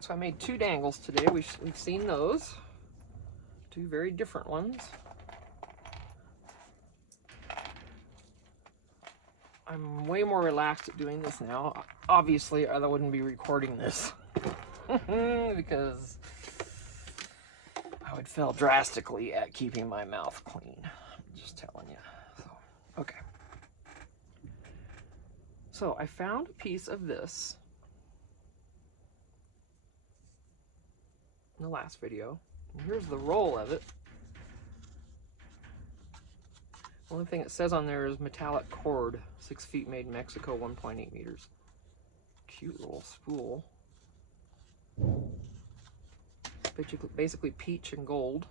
Alright, so I made 2 dangles today. We've seen those. 2 very different ones. I'm way more relaxed at doing this now. Obviously, I wouldn't be recording this because I would fail drastically at keeping my mouth clean. I'm just telling you. So, okay. So I found a piece of this in the last video. And here's the roll of it. The only thing it says on there is metallic cord, 6 feet, made in Mexico, 1.8 meters. Cute little spool. Basically peach and gold.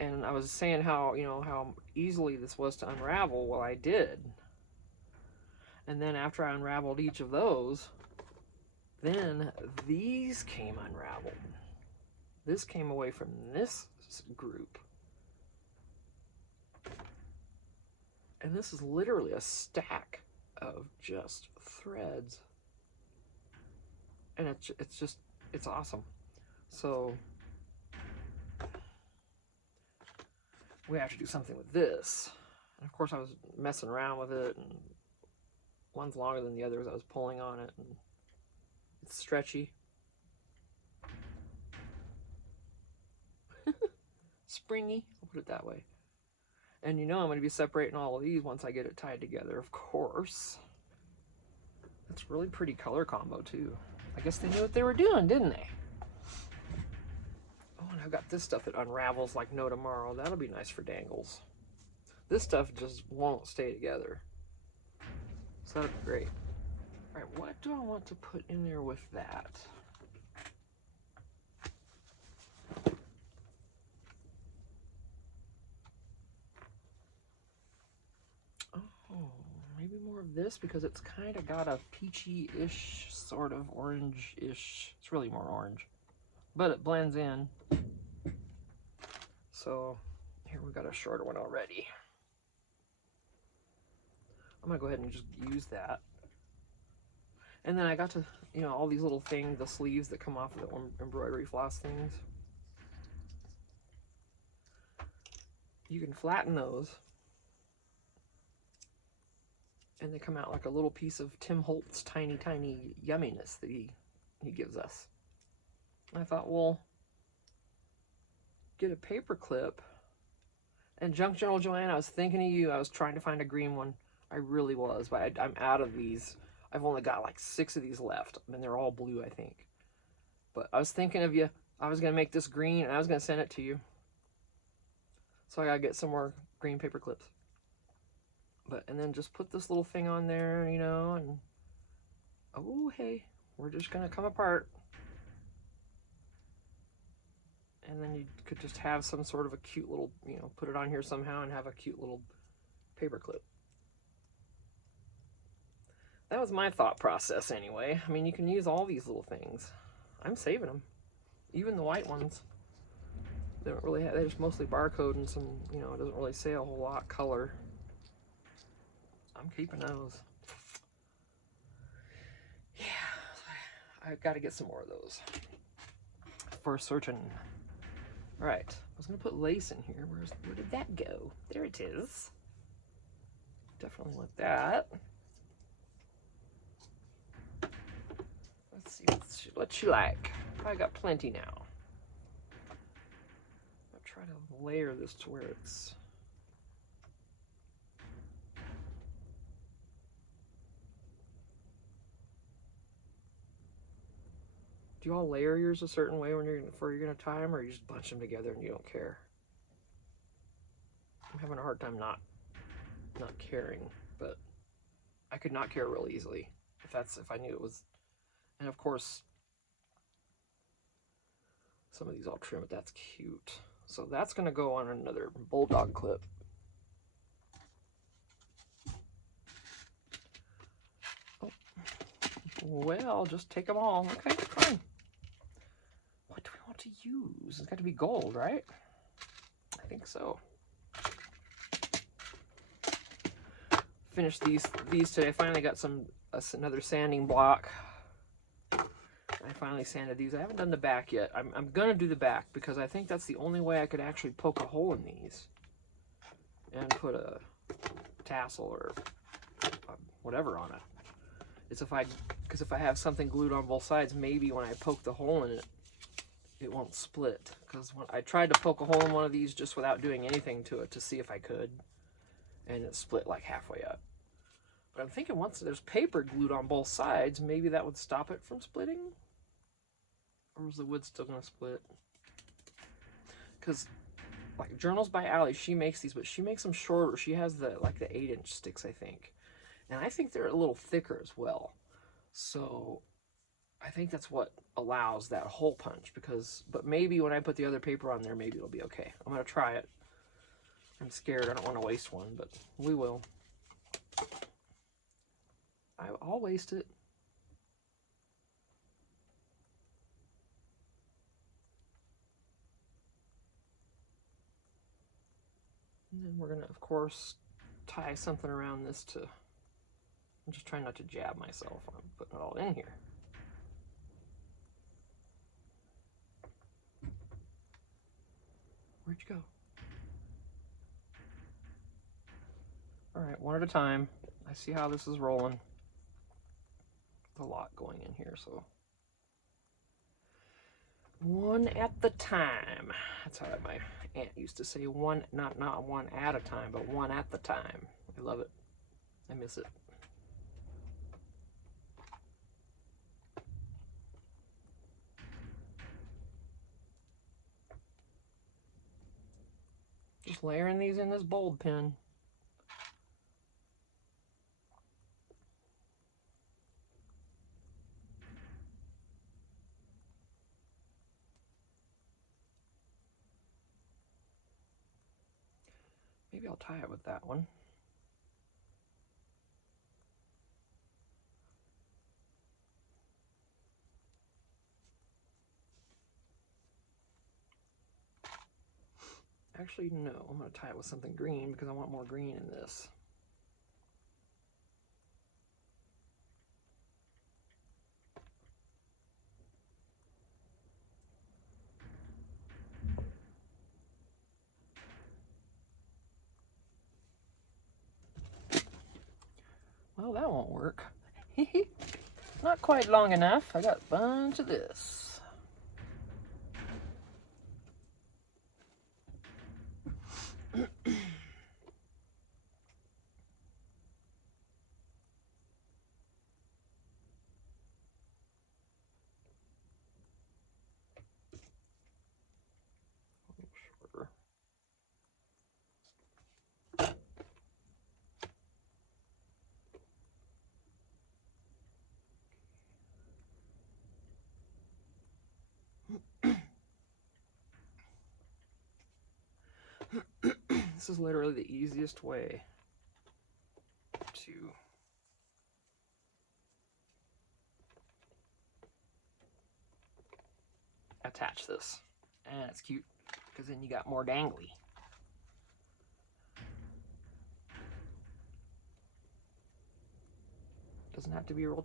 And I was saying how, you know, how easily this was to unravel. Well, I did. And then after I unraveled each of those, then these came unraveled. This came away from this group. And this is literally a stack of just threads. And it's awesome. So we have to do something with this. And of course I was messing around with it, and one's longer than the others. I was pulling on it, and it's stretchy. Springy, I'll put it that way. And you know I'm going to be separating all of these once I get it tied together, of course. That's a really pretty color combo too. I guess they knew what they were doing, didn't they? Oh, and I've got this stuff that unravels like no tomorrow. That'll be nice for dangles. This stuff just won't stay together. So that'd be great. All right, what do I want to put in there with that? Maybe more of this because it's kind of got a peachy-ish, sort of orange-ish. It's really more orange, but it blends in. So here we got a shorter one already. I'm gonna go ahead and just use that. And then I got to, you know, all these little things, the sleeves that come off of the embroidery floss things. You can flatten those, and they come out like a little piece of Tim Holtz tiny yumminess that he gives us. I thought, well, get a paper clip. And Junk Journal Joanne, I was thinking of you. I was trying to find a green one. I really was, but I'm out of these. I've only got like 6 of these left. I mean, they're all blue, I think. But I was thinking of you. I was going to make this green, and I was going to send it to you. So I got to get some more green paper clips. And then just put this little thing on there, you know, and oh, hey, we're just going to come apart. And then you could just have some sort of a cute little, you know, put it on here somehow and have a cute little paper clip. That was my thought process anyway. I mean, you can use all these little things. I'm saving them. Even the white ones. They don't really have, they're just mostly barcode and some, you know, it doesn't really say a whole lot color. I'm keeping those. Yeah, I've got to get some more of those for certain. All right, I was going to put lace in here. Where did that go? There it is. Definitely want that. Let's see what you like. I got plenty now. I'll try to layer this to where it's. Do you all layer yours a certain way when you're gonna tie them, or you just bunch them together and you don't care? I'm having a hard time not caring, but I could not care real easily if I knew it was. And of course, some of these I'll trim, but that's cute. So that's gonna go on another bulldog clip. Oh. Well, just take them all. Okay, fine. What do we want to use? It's got to be gold, right? I think so. Finished these today. I finally got another sanding block. I finally sanded these. I haven't done the back yet. I'm gonna do the back because I think that's the only way I could actually poke a hole in these and put a tassel or whatever on it. It's because if I have something glued on both sides, maybe when I poke the hole in it, it won't split. Because when I tried to poke a hole in one of these just without doing anything to it to see if I could, and it split like halfway up. But I'm thinking once there's paper glued on both sides, maybe that would stop it from splitting? Or is the wood still gonna split? Because like Journals by Allie, she makes these, but she makes them shorter. She has the 8-inch sticks, I think. And I think they're a little thicker as well. So I think that's what allows that hole punch. But maybe when I put the other paper on there, maybe it'll be okay. I'm gonna try it. I'm scared. I don't want to waste one, but we will. I'll waste it. And then we're gonna, of course, tie something around this to. I'm just trying not to jab myself. I'm putting it all in here. Where'd you go? All right, one at a time. I see how this is rolling. There's a lot going in here, so. One at the time. That's how my aunt used to say, one, not one at a time, but one at the time. I love it. I miss it. Just layering these in this bulb pen. Maybe I'll tie it with that one. Actually, no, I'm going to tie it with something green because I want more green in this. Well, that won't work. Not quite long enough. I got a bunch of this. Shorter. This is literally the easiest way to attach this. And it's cute because then you got more dangly. Doesn't have to be real,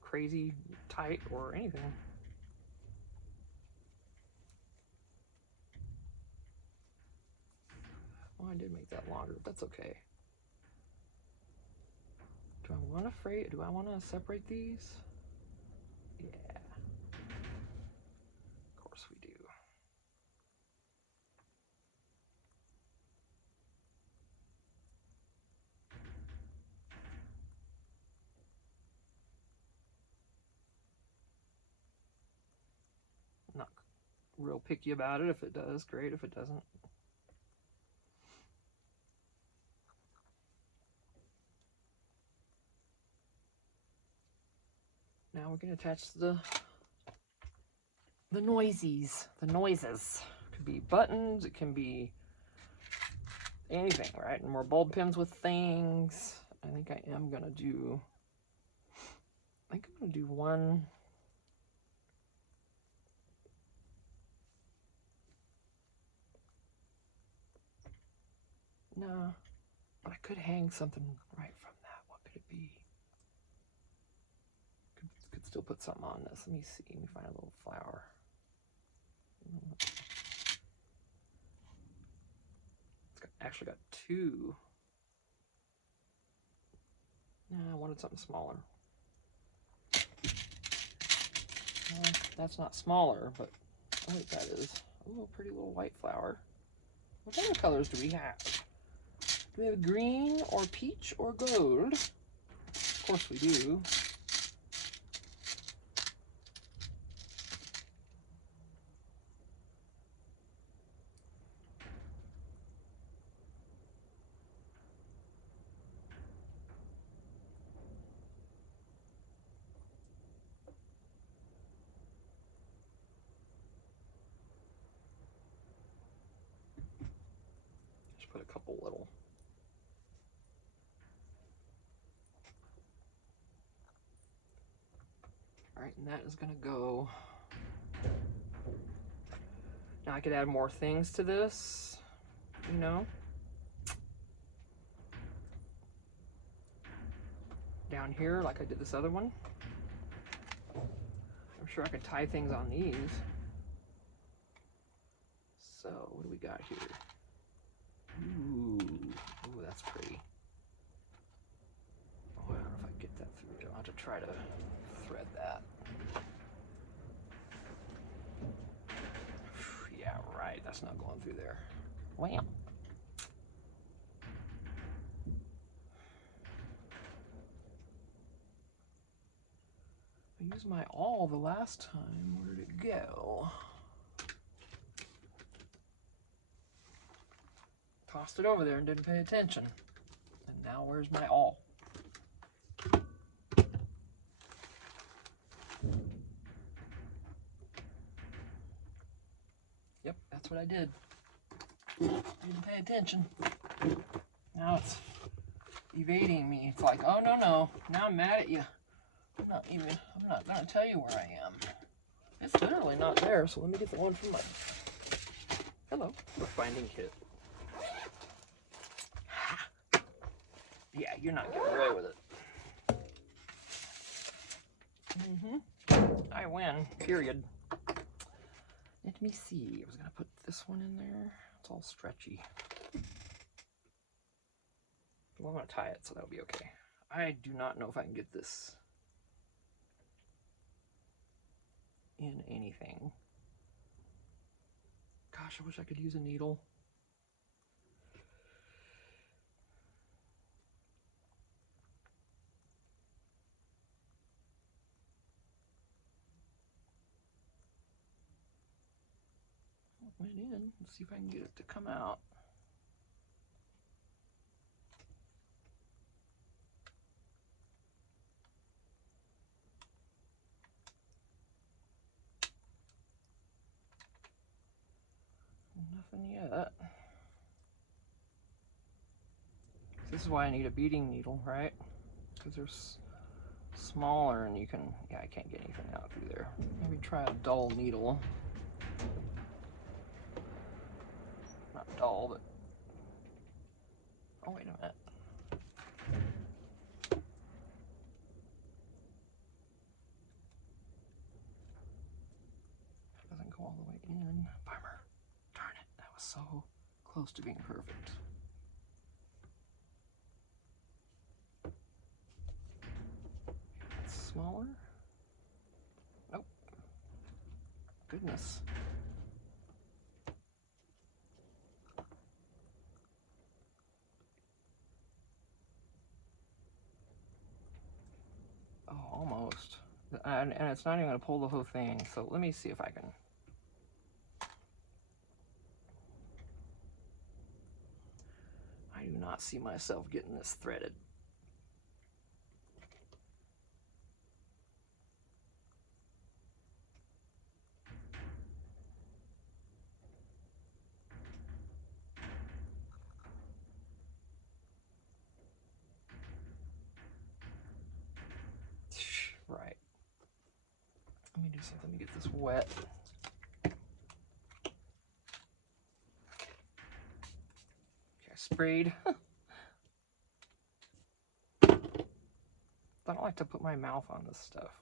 crazy tight or anything. Well, I did make that longer, but that's okay. Do I want to separate these? Yeah. Of course we do. Not real picky about it. If it does, great. If it doesn't, now we're going to attach the noises. The noises. It could be buttons. It can be anything, right? And more bulb pins with things. I think I'm going to do one. No, but I could hang something right from that. What could it be? Could still put something on this. Let me see. Let me find a little flower. Actually got two. I wanted something smaller. Well, that's not smaller, but oh wait, that is. Oh, pretty little white flower. What other colors do we have? Do we have green or peach or gold? Of course we do. Just put a couple little. All right, and that is gonna go. Now I could add more things to this, you know. Down here, like I did this other one. I'm sure I could tie things on these. So what do we got here? Ooh, ooh, that's pretty. Oh, I don't know if I can get that through. I'll have to try to thread that. Yeah, right. That's not going through there. Wham. I used my awl the last time. Where did it go? Tossed it over there and didn't pay attention. And now where's my awl? Yep, that's what I did. Didn't pay attention. Now it's evading me. It's like, oh no, now I'm mad at you. I'm not gonna tell you where I am. It's literally not there, so let me get the one from my hello finding kit. Ha. Yeah, you're not getting away with it. I win, period. Let me see. I was gonna put this one in there. It's all stretchy. Well, I'm gonna tie it, so that'll be okay. I do not know if I can get this in anything. Gosh, I wish I could use a needle. It went in. Let's see if I can get it to come out. Nothing yet. This is why I need a beading needle, right? Because they're smaller and you can, yeah, I can't get anything out through there. Maybe try a dull needle. Not dull, but, oh, wait a minute. Doesn't go all the way in. Bummer. Darn it, that was so close to being perfect. Smaller? Nope. Goodness. Oh, almost. And it's not even going to pull the whole thing, so let me see if I can. I do not see myself getting this threaded. Right. Let me do something to get this wet. Okay, I sprayed. I don't like to put my mouth on this stuff.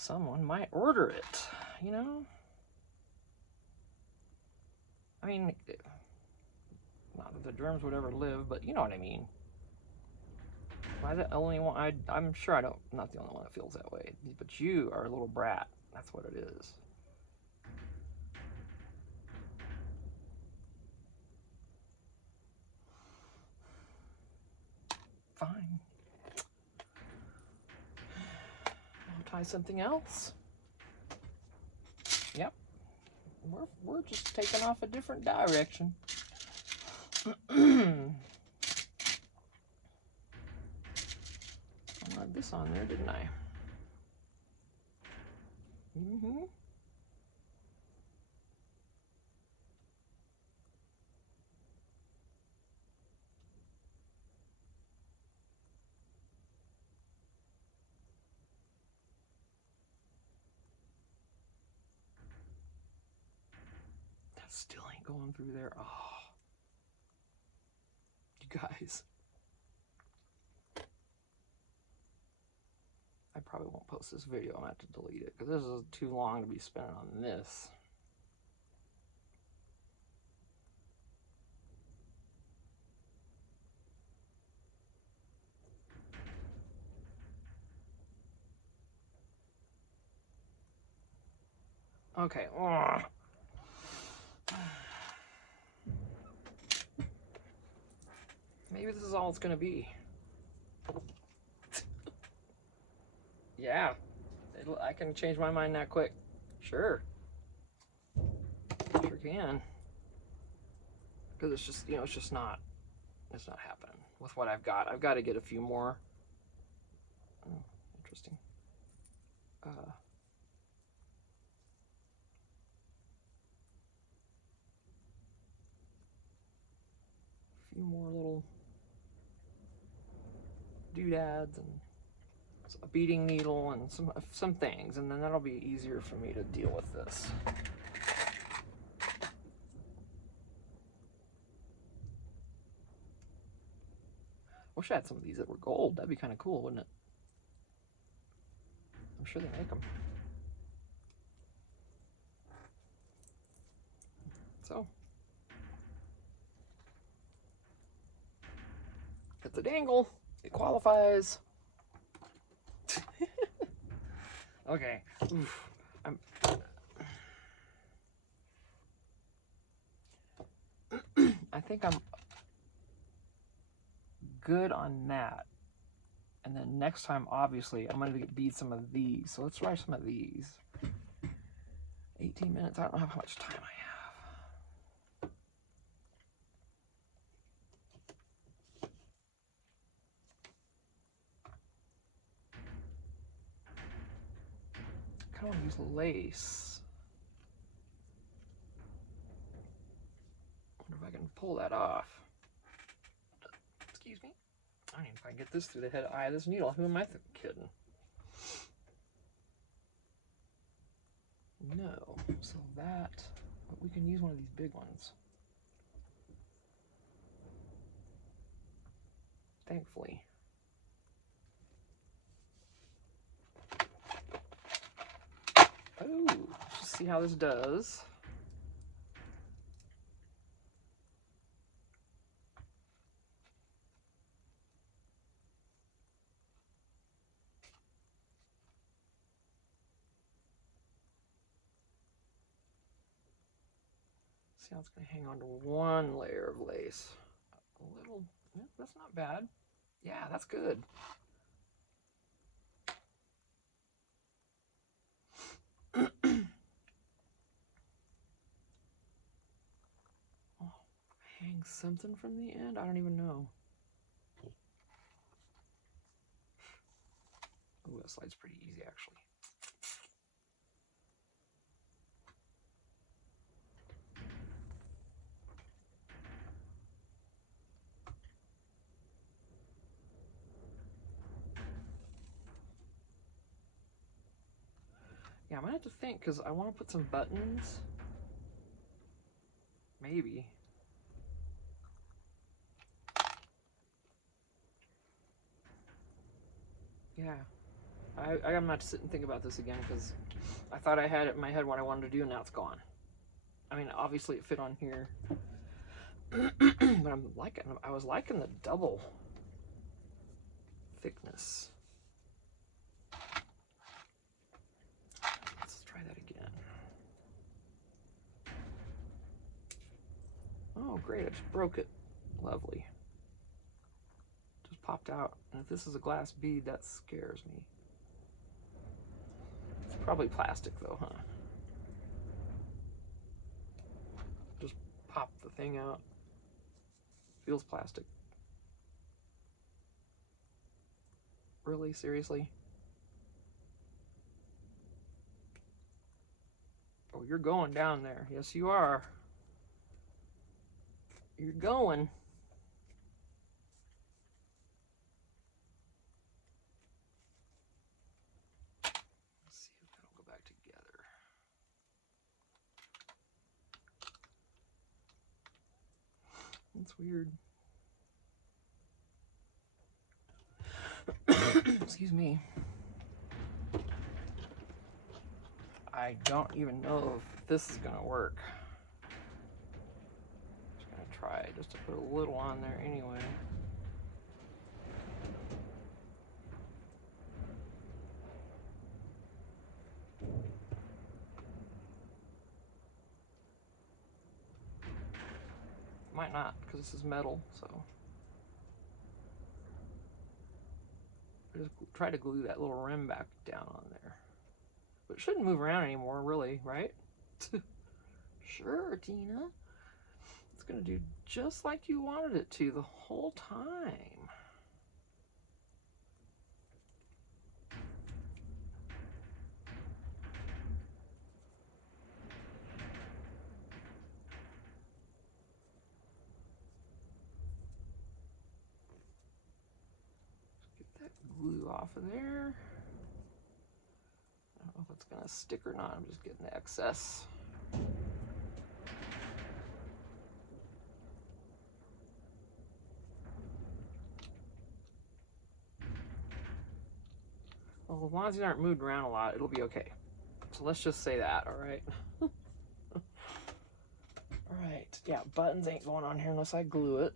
someone might order it, you know? I mean, not that the germs would ever live, but you know what I mean. Am I the only one? I'm sure I'm not the only one that feels that way. But you are a little brat. That's what it is. Fine. I'll try something else. Yep. We're just taking off a different direction. I had this on there, didn't I? Mm-hmm. That still ain't going through there. Oh. You guys. I probably won't post this video. I'm going to have to delete it because this is too long to be spent on this. Okay. Ugh. Maybe this is all it's going to be. Yeah. I can change my mind that quick. Sure. Sure can. Because it's just, it's just not, it's not happening with what I've got. I've got to get a few more. Oh, interesting. A few more little doodads and a beading needle and some things, and then that'll be easier for me to deal with this. Wish I had some of these that were gold. That'd be kind of cool, wouldn't it? I'm sure they make them. So, it's a dangle. It qualifies. Okay. Oof. I think I'm good on that. And then next time, obviously, I'm going to bead some of these. So let's try some of these. 18 minutes. I don't know how much time I have. I kind of want to use lace. I wonder if I can pull that off. Excuse me. I don't even know if I can get this through the head eye of this needle. Who am I kidding? No. So that, but we can use one of these big ones. Thankfully. Oh, let's just see how this does. See how it's going to hang on to one layer of lace. A little, yeah, that's not bad. Yeah, that's good. Oh, hang something from the end? I don't even know. Ooh, that slide's pretty easy, actually. Yeah, I'm gonna have to think because I want to put some buttons. Maybe. Yeah, I'm not to sit and think about this again because I thought I had it in my head what I wanted to do, and now it's gone. I mean, obviously it fit on here, but I was liking the double thickness. Let's try that again. Oh, great, I just broke it. Lovely. Just popped out. And if this is a glass bead, that scares me. It's probably plastic though, huh? Just pop the thing out. Feels plastic. Really? Seriously? Oh, you're going down there. Yes, you are. You're going. Let's see if that'll go back together. That's weird. Excuse me. I don't even know if this is gonna work. Just gonna try just to put a little on there anyway. Might not, because this is metal, so. Just try to glue that little rim back down on there. But it shouldn't move around anymore, really, right? Sure, Tina. It's gonna do just like you wanted it to the whole time. Glue off of there. I don't know if it's gonna stick or not. I'm just getting the excess. Well, as long as these aren't moved around a lot, it'll be okay. So let's just say that, all right? All right, yeah, buttons ain't going on here unless I glue it.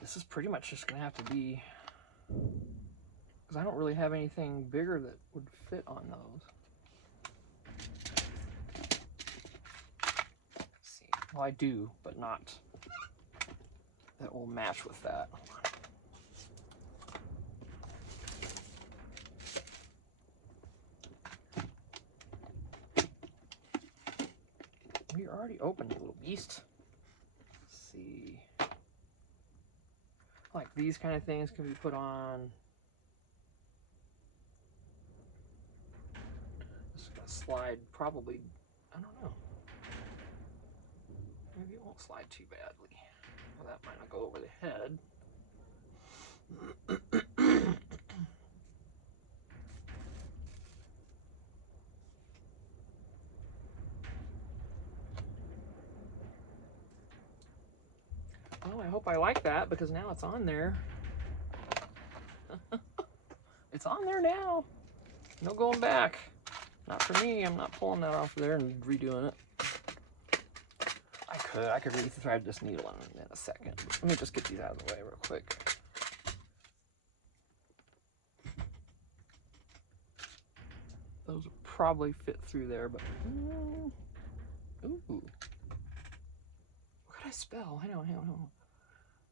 This is pretty much just gonna have to be, because I don't really have anything bigger that would fit on those. Let's see, well, I do, but not that will match with that. You're already open, you little beast. Let's see. Like these kind of things can be put on. It's gonna slide probably, I don't know. Maybe it won't slide too badly. Well, that might not go over the head. Well, I hope I like that because now it's on there. It's on there now. No going back. Not for me. I'm not pulling that off of there and redoing it. I could rethread this needle in a second. Let me just get these out of the way real quick. Those will probably fit through there, but ooh. What could I spell? Hang on.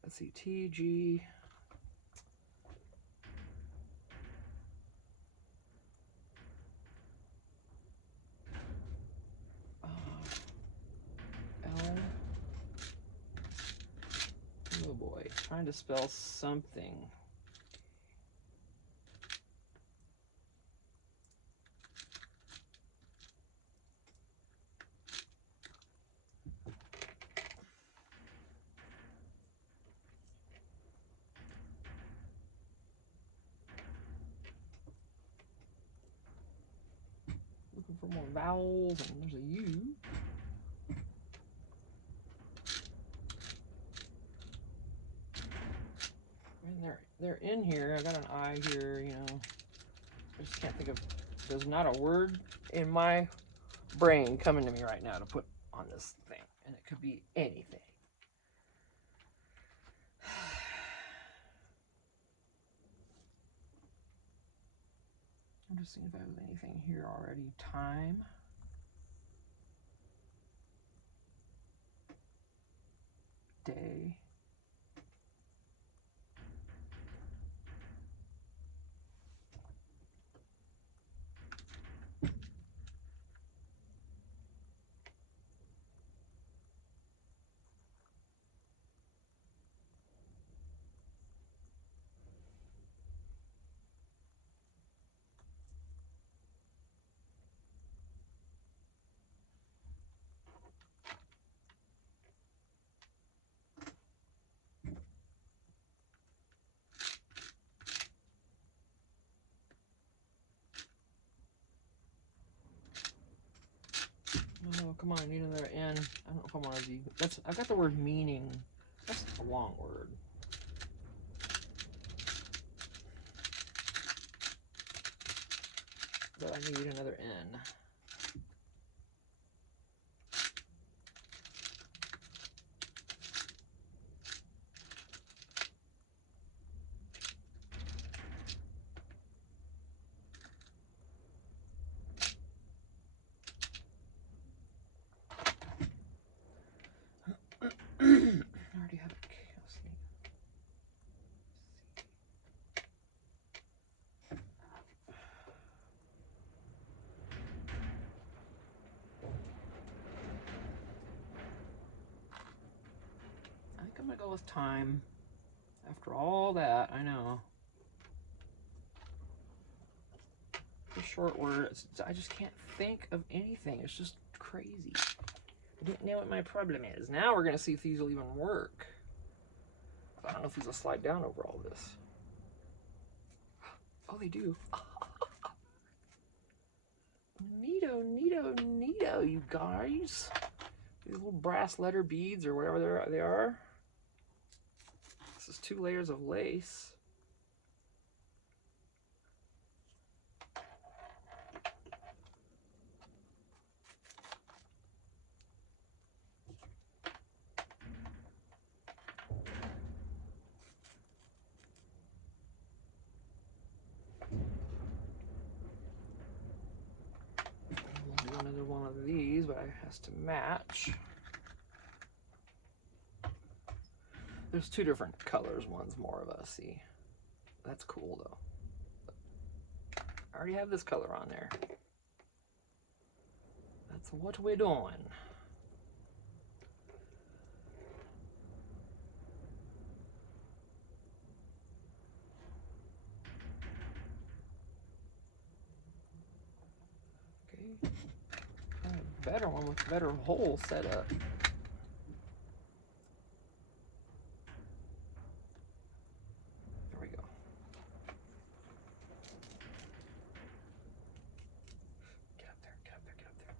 Let's see, TG. L. Oh boy, trying to spell something. Looking for more vowels, and there's a U. And they're in here. I got an eye here, you know. I just can't think of, there's not a word in my brain coming to me right now to put on this thing. And it could be anything. I'm just seeing if I have anything here already. Time. Day. Oh, come on, I need another N. I don't know if I want to do, I've got the word meaning. That's a long word. But I need another N. I already have a chaos snake. I think I'm gonna go with time. After all that, I know. The short word, I just can't think of anything. It's just crazy. I didn't know what my problem is. Now we're gonna see if these will even work. I don't know if these will slide down over all this. Oh, they do. Neato, neato, neato, you guys. These little brass letter beads or whatever they are. This is 2 layers of lace. We'll do another one of these, but it has to match. There's 2 different colors. One's more of a, see. That's cool though. I already have this color on there. That's what we're doing. Okay. A better one with better hole set up. There we go. Get up there, get up there, get up there.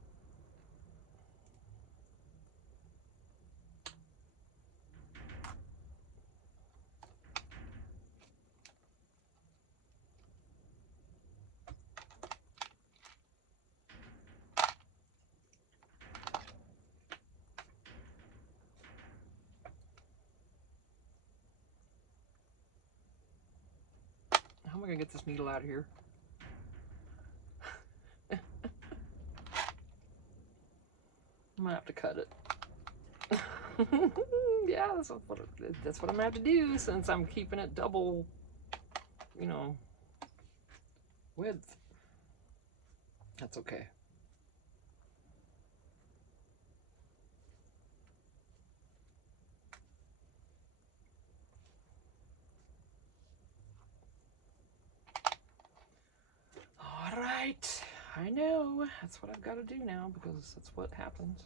How am I gonna get this needle out of here? I'm gonna have to cut it. Yeah, that's what I'm gonna have to do since I'm keeping it double, you know, width. That's okay. All right, I know. That's what I've got to do now because that's what happens.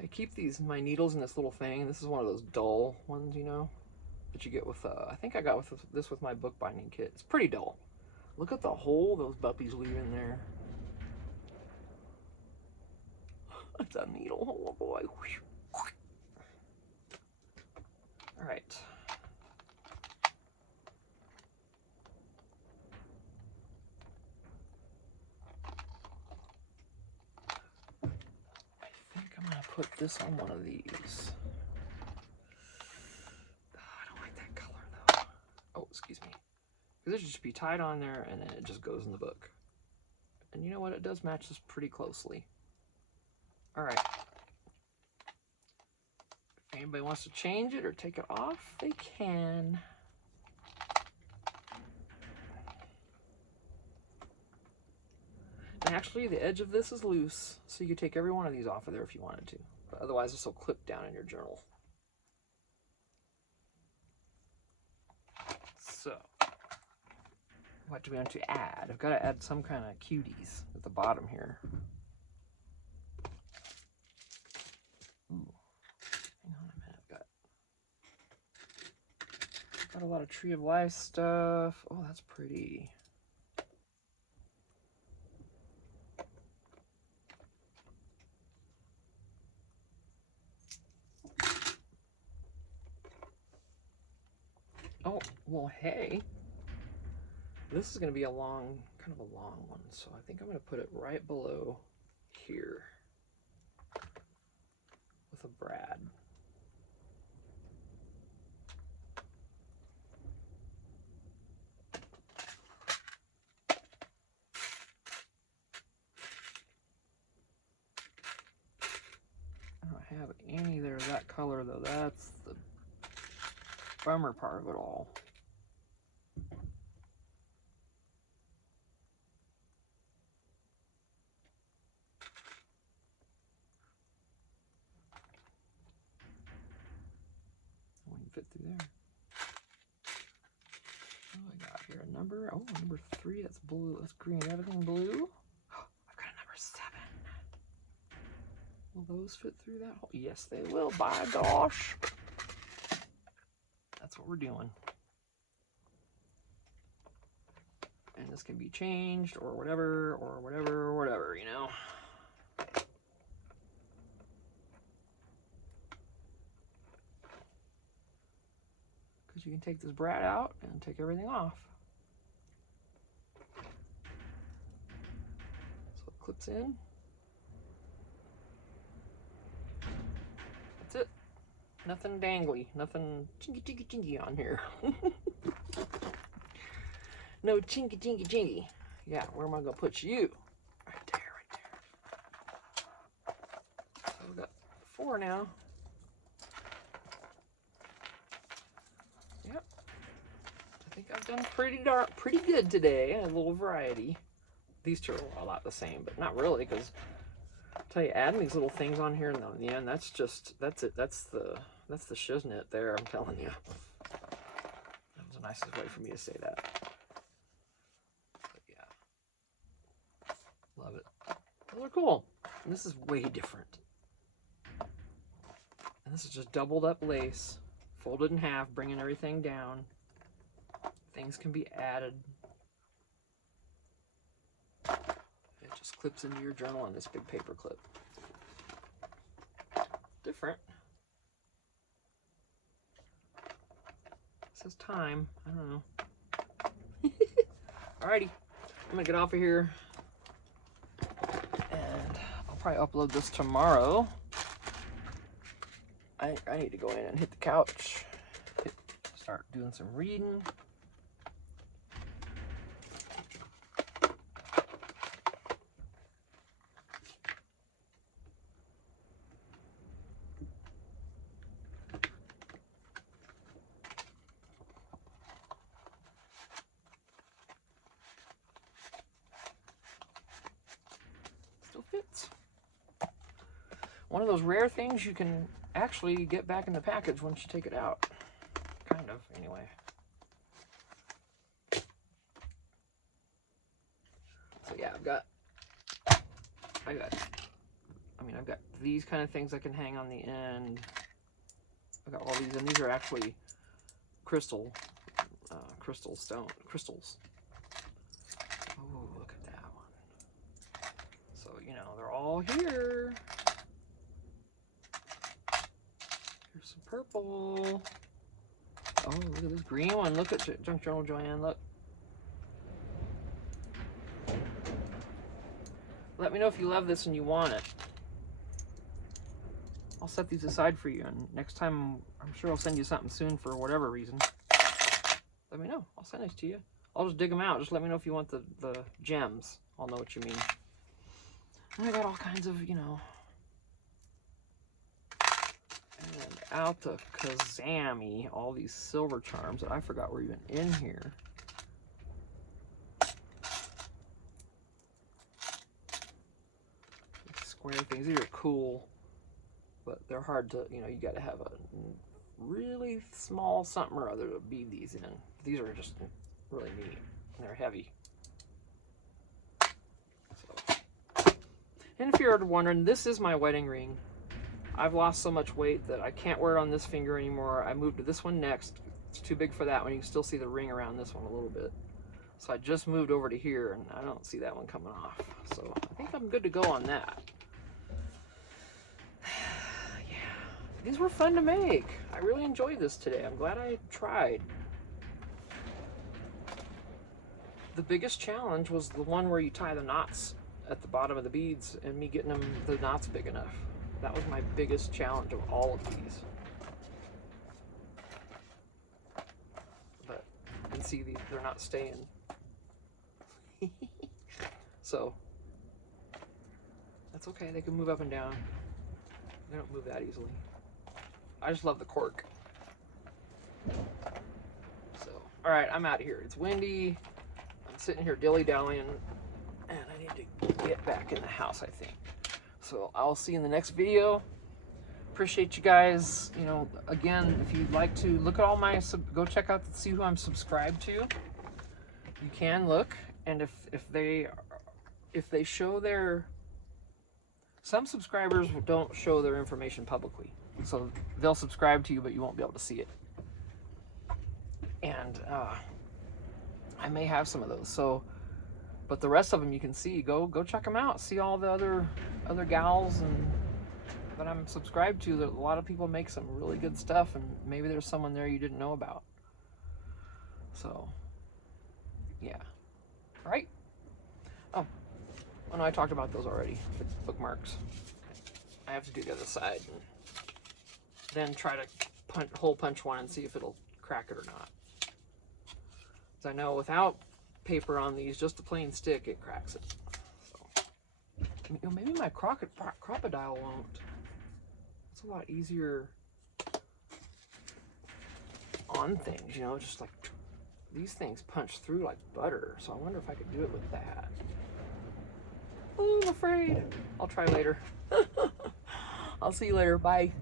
I keep my needles in this little thing. This is one of those dull ones, you know, that you get with, I think I got this with my bookbinding kit. It's pretty dull. Look at the hole those buppies leave in there. It's a needle. Oh boy. All right. I think I'm gonna put this on one of these. Oh, I don't like that color though. Oh, excuse me. This should just be tied on there and then it just goes in the book. And you know what? It does match this pretty closely. All right. If anybody wants to change it or take it off, they can. And actually, the edge of this is loose, so you could take every one of these off of there if you wanted to. But otherwise, this will clip down in your journal. So, what do we want to add? I've got to add some kind of cuties at the bottom here. Ooh. Hang on a minute. Got a lot of Tree of Life stuff. Oh, that's pretty. Oh, well, hey. This is going to be a long, kind of a long one, so I think I'm going to put it right below here with a brad. I don't have any there that color though. That's the bummer part of it all. I wouldn't fit through there. Oh, I got here a number. Oh, number 3. That's blue. That's green. Everything blue. I've got a number 7. Will those fit through that hole? Yes, they will. By gosh. That's what we're doing. And this can be changed or whatever, you know. Because you can take this brad out and take everything off. So it clips in. That's it. Nothing dangly, nothing chinky on here. No chinky. Yeah, where am I gonna put you? Right there. So we've got 4 now. Yep. I think I've done pretty good today. A little variety. These two are a lot the same, but not really, because I'll tell you, adding these little things on here in the end, that's it. That's the shiznit there, I'm telling you. That was the nicest way for me to say that. But yeah. Love it. Those are cool. And this is way different. And this is just doubled up lace, folded in half, bringing everything down. Things can be added. It just clips into your journal on this big paper clip. Different. It says time. I don't know. Alrighty. I'm gonna get off of here. And I'll probably upload this tomorrow. I need to go in and hit the couch. Start doing some reading. Still fits. One of those rare things you can actually get back in the package once you take it out. Kind of, anyway. So yeah, I've got these kind of things I can hang on the end. I've got all these, and these are actually crystals. Oh, look at that one. So, you know, they're all here. purple. Oh, look at this green one. Look at Junk Journal Joanne. Look. Let me know if you love this and you want it. I'll set these aside for you, and next time I'm sure I'll send you something soon for whatever reason. Let me know. I'll send these to you. I'll just dig them out. Just let me know if you want the gems. I'll know what you mean. And I got all kinds of, you know. And out the kazami, all these silver charms that I forgot were even in here. These square things, these are cool, but they're hard to, you know, you got to have a really small something or other to bead these in. These are just really neat, and they're heavy. So. And if you're wondering, this is my wedding ring. I've lost so much weight that I can't wear it on this finger anymore. I moved to this one next. It's too big for that one. You can still see the ring around this one a little bit. So I just moved over to here, and I don't see that one coming off. So I think I'm good to go on that. Yeah, these were fun to make. I really enjoyed this today. I'm glad I tried. The biggest challenge was the one where you tie the knots at the bottom of the beads and me getting them the knots big enough. That was my biggest challenge of all of these. But you can see these, they're not staying. So that's okay, they can move up and down. They don't move that easily. I just love the cork. So, all right, I'm out of here. It's windy. I'm sitting here dilly-dallying, and I need to get back in the house, I think. So I'll see you in the next video. Appreciate you guys. You know, again, if you'd like to look at all my, go check out, see who I'm subscribed to. You can look, and if they show their, some subscribers don't show their information publicly, so they'll subscribe to you, but you won't be able to see it. And I may have some of those. So, but the rest of them you can see. Go check them out. See all the other gals and that I'm subscribed to. That a lot of people make some really good stuff, and maybe there's someone there you didn't know about. So, yeah. All right. Oh, no, I talked about those already. The bookmarks. I have to do the other side and then try to hole punch one and see if it'll crack it or not. Because I know without paper on these, just a plain stick, it cracks it. So, you know, maybe my crocodile won't. It's a lot easier on things, you know, just like these things punch through like butter. So I wonder if I could do it with that. Oh, I'm afraid. I'll try later. I'll see you later. Bye.